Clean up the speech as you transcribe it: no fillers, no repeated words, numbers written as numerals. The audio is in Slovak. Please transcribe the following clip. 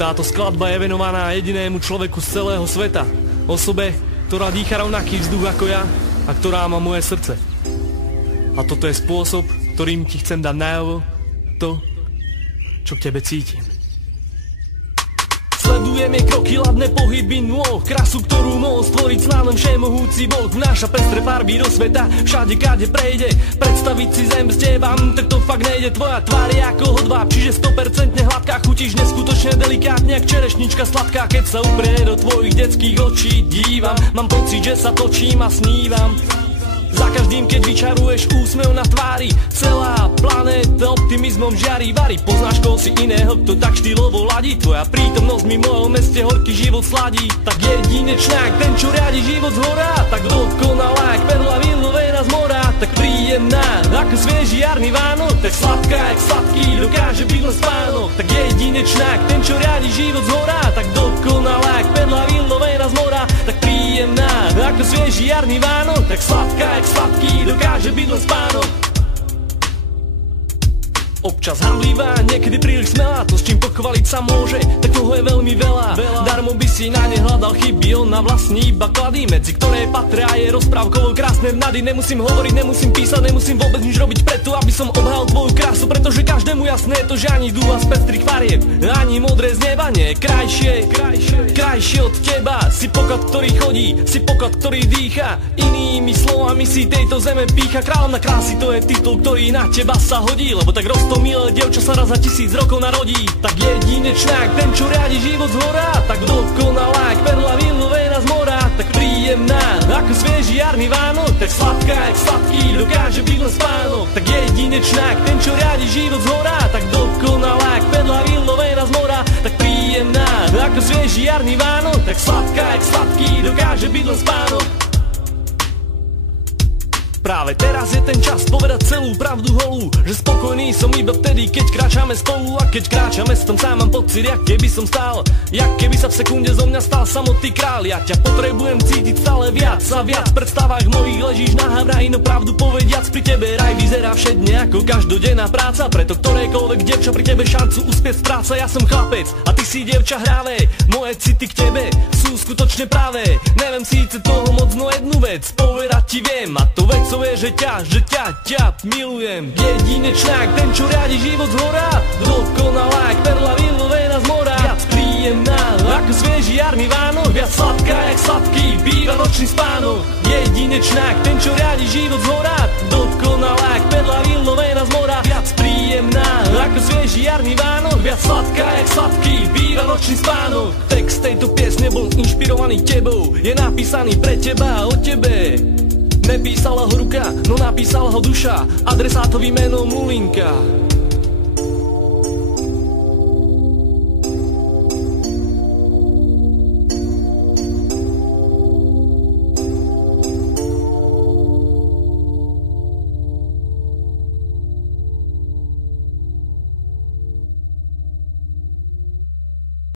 Táto skladba je venovaná jedinému človeku z celého sveta. Osobe, ktorá dýcha rovnaký vzduch ako ja a ktorá má moje srdce. A toto je spôsob, ktorým ti chcem dať najavo to, čo k tebe cítim. Sledujem jej kroky, ladné pohyby nôh, krásu, ktorú mohol stvoriť snámom všemohúci Boh. Vnáša pestré farby do sveta, všade káde prejde. Predstaviť si zem bez teba, tak to fakt nejde. Tvoja tvár je ako hodváb, čiže 100% hladká. Chutíš neskutočne delikátne, jak čerešnička sladká. Keď sa uprie do tvojich detských očí dívam, mám pocit, že sa točím a snívam. Za každým, keď vyčaruješ úsmev na tvári, celá planéta optimizmom žiari. Vari, poznáš koho si iného, kto tak štýlovo ladí. Tvoja prítomnosť mi v mojom meste horký život sladí. Tak jedinečná, ten čo riadi život zhora, tak dokonalá, jak perla vylovená z mora. Tak príjemná, ako svieži jarný Vánok, tak sladká, jak sladký, dokáže byť len spánok. Tak jedinečná, ten čo riadi život zhora, tak dokonalá, jak perla vylovená z mora. Tak príjemná, ako svieži jarný Vánok, tak sladká, jak sladký, dokáže byť len spánok. Občas hamblivá, niekedy príliš smelá, to s čím pochváliť sa môže, tak toho je veľmi veľa. Darmo by si na ne hľadal chyby, ona vlastní iba klady, medzi ktoré patria je rozprávkovo krásne vnady. Nemusím hovoriť, nemusím písať, nemusím vôbec nič robiť preto, aby som obhal tvoju krásu, pretože každému jasné je to, že ani dúha z pestrých farieb, ani modré z neba nie je krajšie od teba. Si poklad, ktorý chodí, si poklad, ktorý dýcha, inými slovami si tejto zeme pícha. Kráľovna krásy, to je titul, ktorý na teba sa hodí, lebo tak to milé dievča sa raz za 1000 rokov narodí. Tak jedinečná, ten čo riadi život zhora, tak dokonalá, jak perla vylovená z mora. Tak príjemná, ako svieži jarný Vánok, tak sladká, jak sladký, dokáže byť len spánok. Tak jedinečná, ten čo riadi život zhora, tak dokonalá, jak perla vylovená z mora. Tak príjemná, ako svieži jarný Vánok, tak sladká, jak sladký, dokáže byť len spánok. Práve teraz je ten čas povedať celú pravdu holú, že spokojný som iba vtedy, keď kráčame spolu. A keď kráčame s tom sám mám pocit, jak keby som stál, jak keby sa v sekunde zo mňa stal samotný král. Ja ťa potrebujem cítiť stále viac a viac. V predstavách mojich ležíš na havraji, no pravdu povediac, pri tebe raj vyzerá všedne ako každodenná práca. Preto ktorékoľvek dievča pri tebe šancu uspieť stráca. Ja som chlapec a ty si dievča hravé, moje city k tebe sú skutočne pravé. Neviem síce toho moc, no jednu vec povedať ti viem, a to vec je, že ťa milujem. Jedinečná, ten čo riadi život zhora, dokonalá, jak perla vylovená z mora. Viac príjemná, ako svieži jarný Vánok, viac sladká, jak sladký býva nočný spánok. Jedinečná, ten čo riadi život zhora, dokonalá, jak perla vylovená z mora. Viac príjemná, ako svieži jarný Vánok, viac sladká, jak sladký býva nočný spánok. Text tejto piesne bol inšpirovaný tebou, je napísaný pre teba a o tebe. Nepísala ho ruka, no napísala ho duša, adresátovým menom Lulinka.